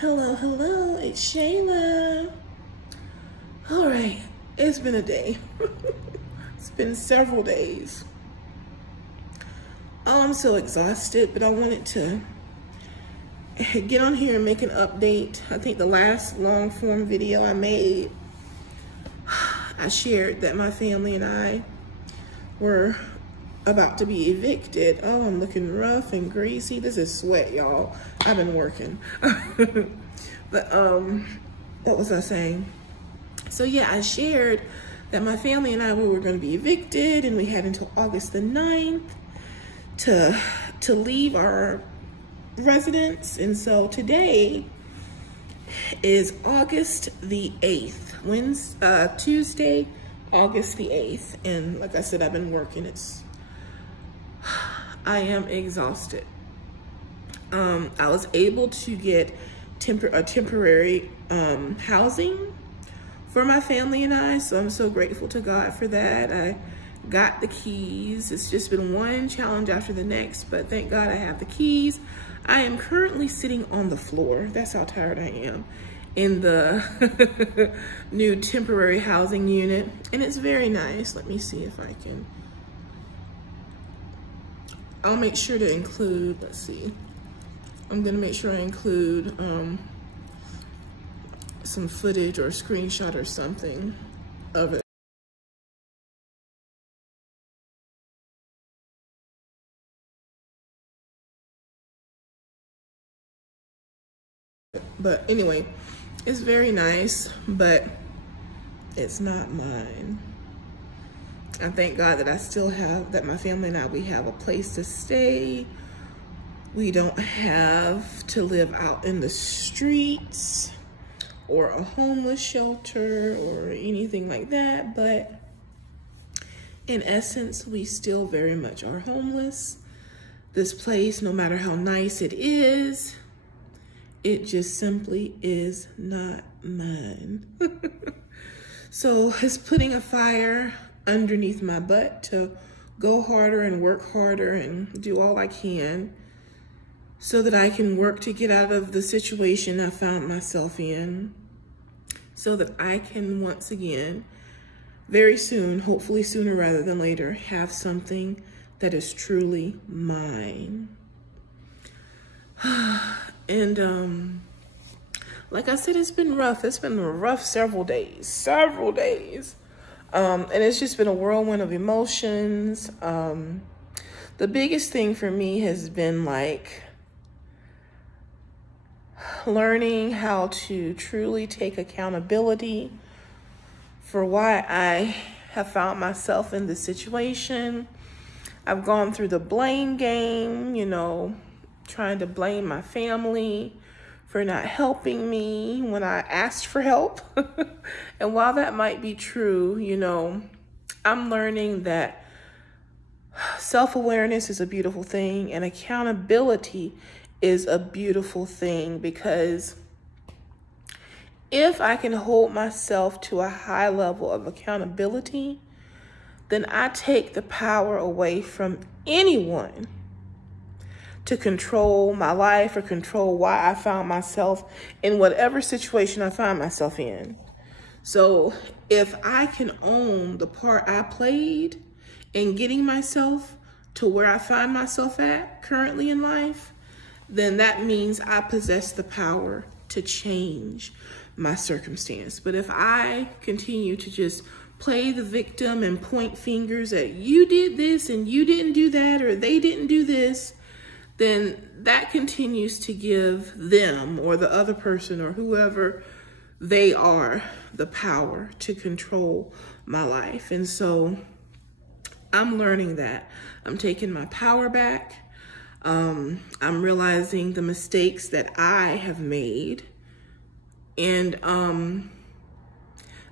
Hello, hello, it's Shayla. All right, it's been a day. It's been several days. Oh, I'm so exhausted, but I wanted to get on here and make an update. I think the last long form video I made, I shared that my family and I were about to be evicted. Oh, I'm looking rough and greasy. This is sweat, y'all. I've been working. But what was I saying? So yeah, I shared that my family and I, we were going to be evicted, and we had until August the 9th to leave our residence. And so today is August the 8th, Tuesday, August the 8th. And like I said, I've been working. I am exhausted. I was able to get temporary housing for my family and I, so I'm so grateful to God for that. I got the keys. It's just been one challenge after the next, but thank God I have the keys. I am currently sitting on the floor. That's how tired I am, in the new temporary housing unit, and it's very nice. Let me see if I can. I'll make sure to include, let's see. I'm gonna make sure I include some footage or a screenshot or something of it. But anyway, it's very nice, but it's not mine. I thank God that I still have, that my family and I, we have a place to stay. We don't have to live out in the streets or a homeless shelter or anything like that. But in essence, we still very much are homeless. This place, no matter how nice it is, it just simply is not mine. So it's putting a fire underneath my butt to go harder and work harder and do all I can so that I can work to get out of the situation I found myself in, so that I can once again, very soon, hopefully sooner rather than later, have something that is truly mine. And like I said, it's been rough. It's been a rough several days. And it's just been a whirlwind of emotions. The biggest thing for me has been like learning how to truly take accountability for why I have found myself in this situation. I've gone through the blame game, you know, trying to blame my family for not helping me when I asked for help. And while that might be true, you know, I'm learning that self-awareness is a beautiful thing and accountability is a beautiful thing, because if I can hold myself to a high level of accountability, then I take the power away from anyone to control my life or control why I found myself in whatever situation I find myself in. So if I can own the part I played in getting myself to where I find myself at currently in life, then that means I possess the power to change my circumstance. But if I continue to just play the victim and point fingers at you did this and you didn't do that, or they didn't do this, then that continues to give them or the other person or whoever they are the power to control my life. And so I'm learning that. I'm taking my power back. I'm realizing the mistakes that I have made. And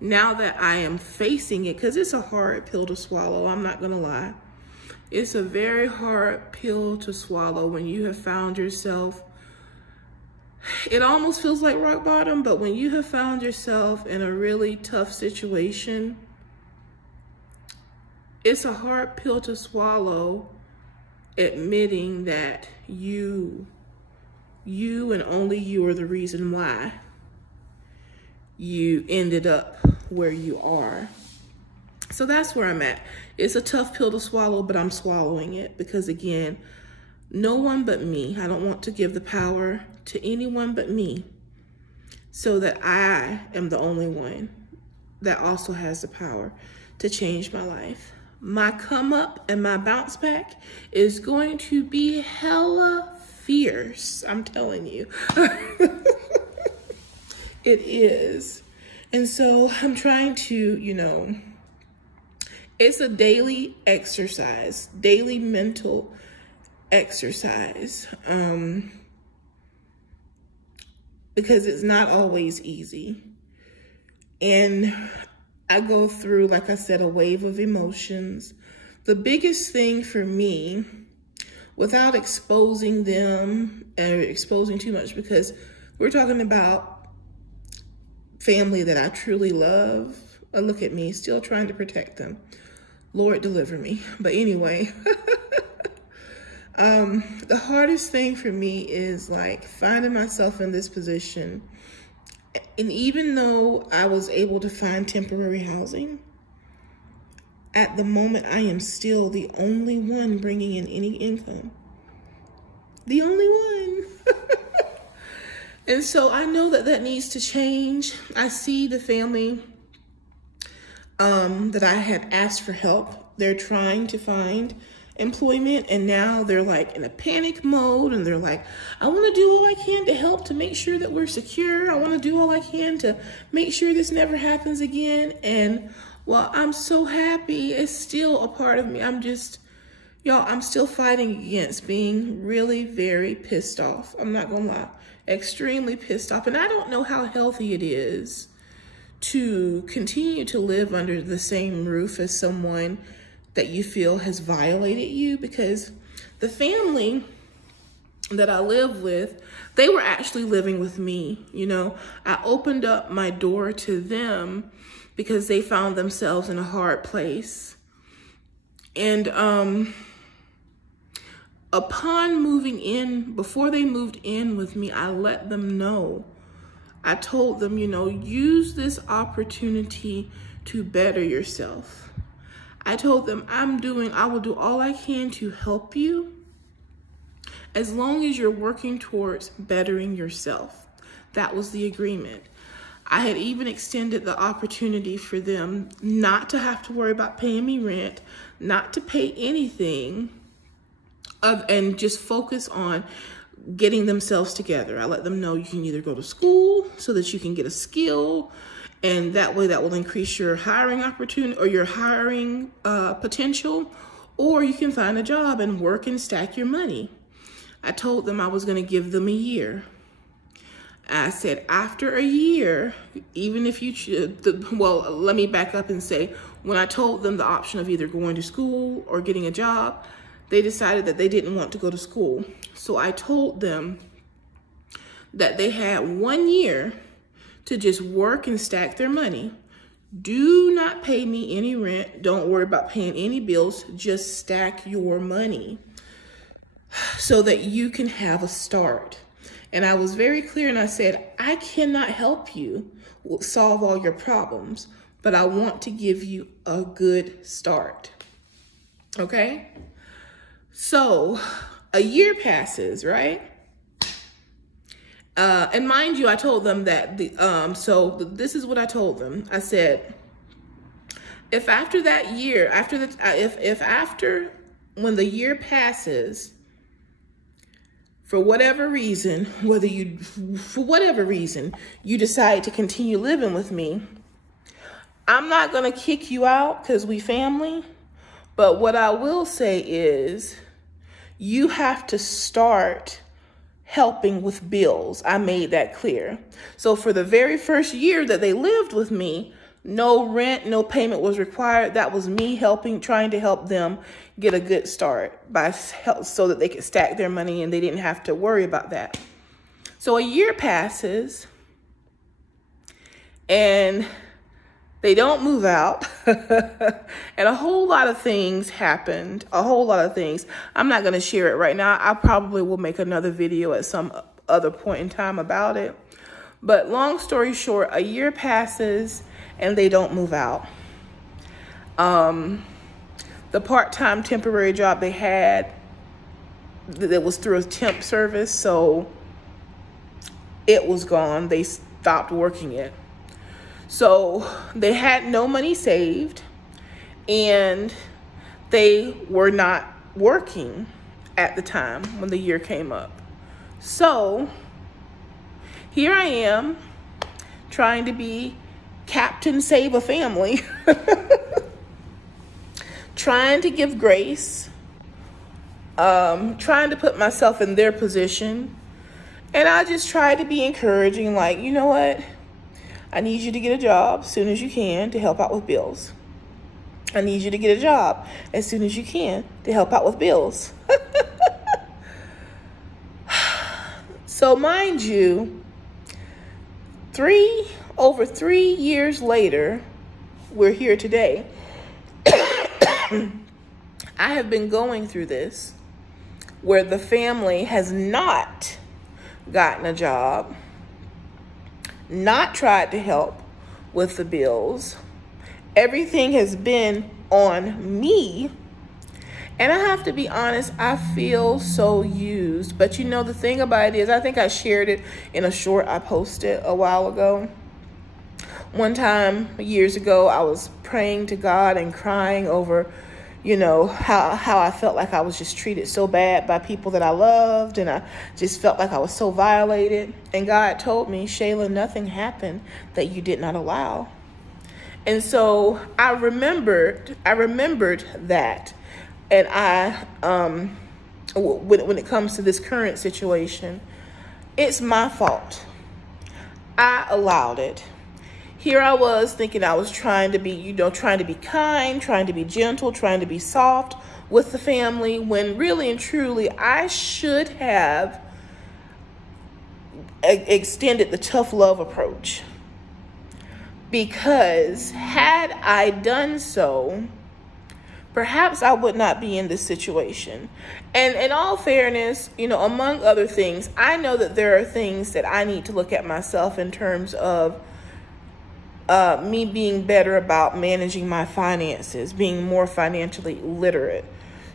now that I am facing it, because it's a hard pill to swallow, I'm not gonna lie. It's a very hard pill to swallow when you have found yourself, it almost feels like rock bottom, but when you have found yourself in a really tough situation, it's a hard pill to swallow, admitting that you You and only you are the reason why you ended up where you are. So that's where I'm at. It's a tough pill to swallow, but I'm swallowing it because, again, no one but me. I don't want to give the power to anyone but me, so that I am the only one that also has the power to change my life. My come up and my bounce back is going to be hella fierce. I'm telling you. It is. And so I'm trying to, it's a daily exercise, daily mental exercise, because it's not always easy. And I go through, like I said, a wave of emotions. The biggest thing for me, without exposing them or exposing too much, because we're talking about family that I truly love. Look at me, still trying to protect them. Lord, deliver me. But anyway, the hardest thing for me is like finding myself in this position. And even though I was able to find temporary housing, at the moment I am still the only one bringing in any income. The only one. And so I know that that needs to change. I see the family that I had asked for help. They're trying to find employment, and now they're like in a panic mode, and they're like, I want to do all I can to help to make sure that we're secure. I want to do all I can to make sure this never happens again. And while I'm so happy, it's still a part of me. I'm still fighting against being really very pissed off. I'm not gonna lie, extremely pissed off. And I don't know how healthy it is to continue to live under the same roof as someone that you feel has violated you, because the family that I live with, they were actually living with me. I opened up my door to them because they found themselves in a hard place. And upon moving in, before they moved in with me, I let them know. I told them, use this opportunity to better yourself. I told them, I will do all I can to help you as long as you're working towards bettering yourself. That was the agreement. I had even extended the opportunity for them not to have to worry about paying me rent, not to pay anything, and just focus on getting themselves together. I let them know you can either go to school so that you can get a skill, and that way that will increase your hiring opportunity or your hiring potential, or you can find a job and work and stack your money. I told them I was going to give them a year. I said, after a year, even if you let me back up and say, when I told them the option of either going to school or getting a job, they decided that they didn't want to go to school. So I told them that they had 1 year to just work and stack their money. Do not pay me any rent. Don't worry about paying any bills. Just stack your money so that you can have a start. And I was very clear, and I said, I cannot help you solve all your problems, but I want to give you a good start. Okay? So a year passes, right? And mind you, I told them that this is what I told them. I said, if after that year, when the year passes, for whatever reason, you decide to continue living with me, I'm not going to kick you out because we family. But what I will say is you have to start helping with bills. I made that clear. So for the very first year that they lived with me, no rent, no payment was required. That was me trying to help them get a good start so that they could stack their money and they didn't have to worry about that. So a year passes and they don't move out. And a whole lot of things happened. A whole lot of things. I'm not going to share it right now. I probably will make another video at some other point in time about it. But long story short, a year passes and they don't move out. The part-time temporary job they had, that was through a temp service, so it was gone. They stopped working it. So they had no money saved, and they were not working at the time when the year came up. So here I am trying to be Captain Save a Family, trying to give grace, trying to put myself in their position. And I just tried to be encouraging, like, you know what? I need you to get a job as soon as you can to help out with bills. I need you to get a job as soon as you can to help out with bills. So mind you, over 3 years later, we're here today. I have been going through this where the family has not gotten a job, not tried to help with the bills. Everything has been on me. And I have to be honest, I feel so used. But you know, the thing about it is, I think I shared it in a short I posted a while ago. One time, years ago, I was praying to God and crying over, you know, how I felt like I was just treated so bad by people that I loved. And I just felt like I was so violated. And God told me, Shayla, nothing happened that you did not allow. And so I remembered that. And when it comes to this current situation, it's my fault. I allowed it. Here I was thinking I was trying to be, trying to be kind, trying to be gentle, trying to be soft with the family, when really and truly I should have extended the tough love approach. Because had I done so, perhaps I would not be in this situation. And in all fairness, among other things, I know that there are things that I need to look at myself in terms of me being better about managing my finances, being more financially literate.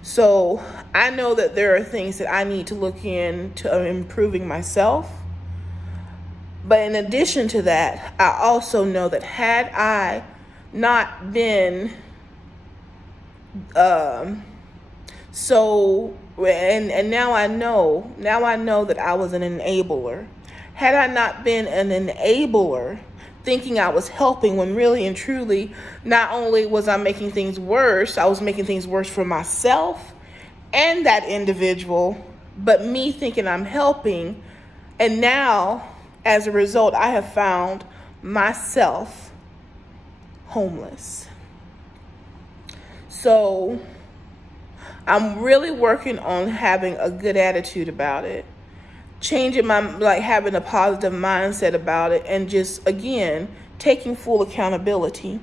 So I know that there are things that I need to look into improving myself. But in addition to that, I also know that had I not been and now I know that I was an enabler. Had I not been an enabler, thinking I was helping, when really and truly, not only was I making things worse, I was making things worse for myself and that individual, but me thinking I'm helping. And now, as a result, I have found myself homeless. So I'm really working on having a good attitude about it, changing having a positive mindset about it, and just, again, taking full accountability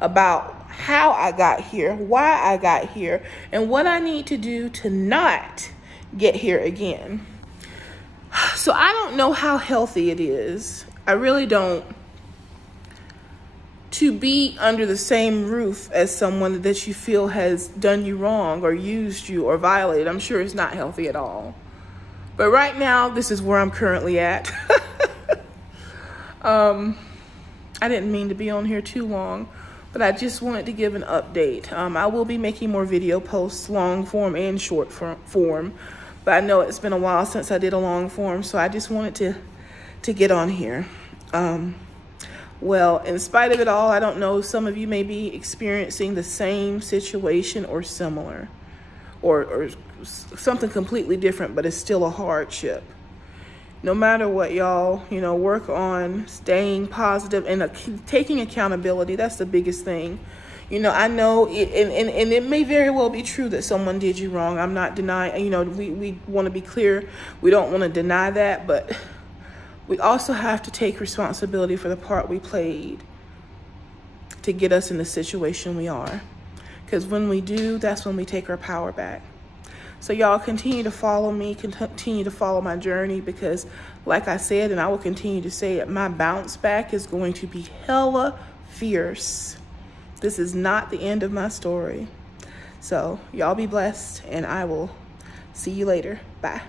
about how I got here, why I got here, and what I need to do to not get here again. So I don't know how healthy it is. I really don't. To be under the same roof as someone that you feel has done you wrong or used you or violated. I'm sure it's not healthy at all. But right now, this is where I'm currently at. I didn't mean to be on here too long, but I just wanted to give an update. I will be making more video posts, long form and short form. But I know it's been a while since I did a long form, so I just wanted to get on here. Well, in spite of it all, I don't know, some of you may be experiencing the same situation or similar, or something completely different, but it's still a hardship. No matter what, y'all, work on staying positive and taking accountability. That's the biggest thing. I know, and it may very well be true that someone did you wrong. I'm not denying, we want to be clear. We don't want to deny that, but we also have to take responsibility for the part we played to get us in the situation we are. Because when we do, that's when we take our power back. So y'all continue to follow me, continue to follow my journey, because like I said, and I will continue to say it, my bounce back is going to be hella fierce. This is not the end of my story. So y'all be blessed, and I will see you later. Bye.